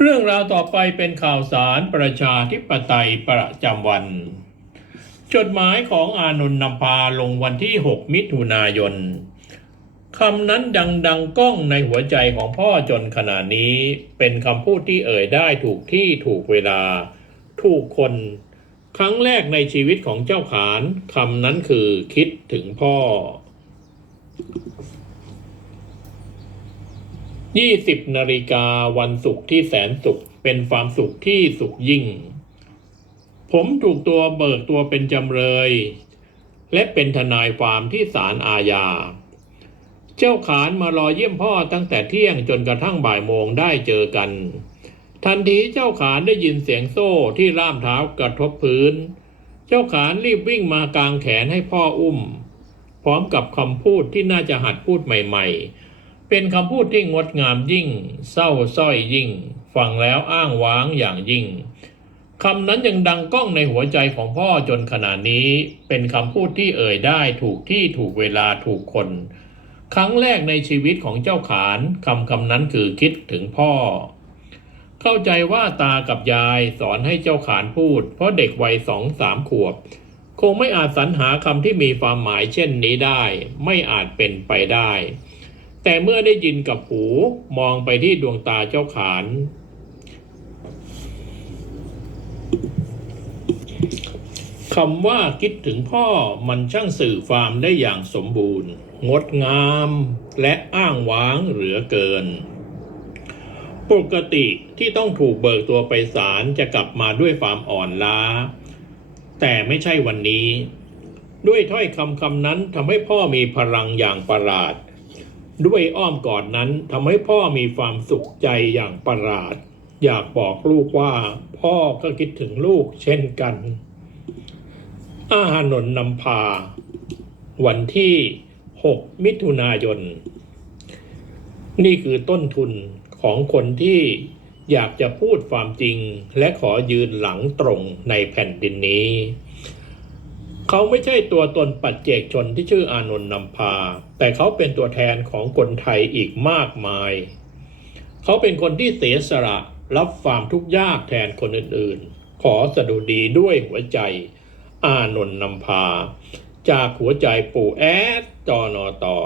เรื่องราวต่อไปเป็นข่าวสารประชาธิปไตยประจำวัน จดหมายของอานนท์นำพาลงวันที่ 6 มิถุนายนคำนั้นดังดังก้องในหัวใจของพ่อจนขณะนี้ เป็นคำพูดที่เอ่ยได้ถูกที่ถูกเวลา ถูกคน ครั้งแรกในชีวิตของเจ้าขานคำนั้นคือคิดถึงพ่อ 20นาฬิกาวันศุกร์ที่แสนสุข เป็นความสุขที่สุขยิ่ง ผมถูกตัวเบิกตัวเป็นจำเลย และเป็นทนายความที่ศาลอาญา เจ้าขานมารอเยี่ยมพ่อตั้งแต่เที่ยงจนกระทั่งบ่ายโมงได้เจอกัน ทันทีเจ้าขานได้ยินเสียงโซ่ที่ล่ามเท้ากระทบพื้น เจ้าขานรีบวิ่งมากางแขนให้พ่ออุ้ม พร้อมกับคำพูดที่น่าจะหัดพูดใหม่ ๆ เป็นคำพูดที่งดงามยิ่ง เศร้าสร้อยยิ่ง ฟังแล้วอ้างว้างอย่างยิ่งคำนั้นยังดังก้องในหัวใจของพ่อจนขณะนี้ เป็นคำพูดที่เอ่ยได้ถูกที่ถูกเวลาถูกคน ครั้งแรกในชีวิตของเจ้าขานคำคำนั้นคือคิดถึงพ่อ เข้าใจว่าตากับยายสอนให้เจ้าขานพูด เพราะเด็กวัยสองสามขวบ คงไม่อาจสรรหาคำที่มีความหมายเช่นนี้ได้ ไม่อาจเป็นไปได้ แต่เมื่อได้ยินกับหูมองไปที่ดวงตาเจ้าขาน คำว่าคิดถึงพ่อมันช่างสื่อความได้อย่างสมบูรณ์ งดงามและอ้างว้างเหลือเกิน ปกติที่ต้องถูกเบิกตัวไปศาลจะกลับมาด้วยความอ่อนล้า แต่ไม่ใช่วันนี้ ด้วยถ้อยคำคำนั้นทำให้พ่อมีพลังอย่างประหลาด ด้วยอ้อมกอดนั้นทำให้พ่อมีความสุขใจอย่างประหลาด อยากบอกลูกว่า พ่อก็คิดถึงลูกเช่นกัน อาหานนนำพา วันที่ 6 มิถุนายน นี่คือต้นทุนของคนที่อยากจะพูดความจริงและขอยืนหลังตรงในแผ่นดินนี้ เขาไม่ใช่ตัวตนปัจเจกชนที่ชื่ออานนท์นำพา แต่เขาเป็นตัวแทนของคนไทยอีกมากมาย เขาเป็นคนที่เสียสละรับความทุกข์ยากแทนคนอื่นๆ ขอสดุดีด้วยหัวใจ อานนท์นำพา จากหัวใจปู่แอดจอนอตอ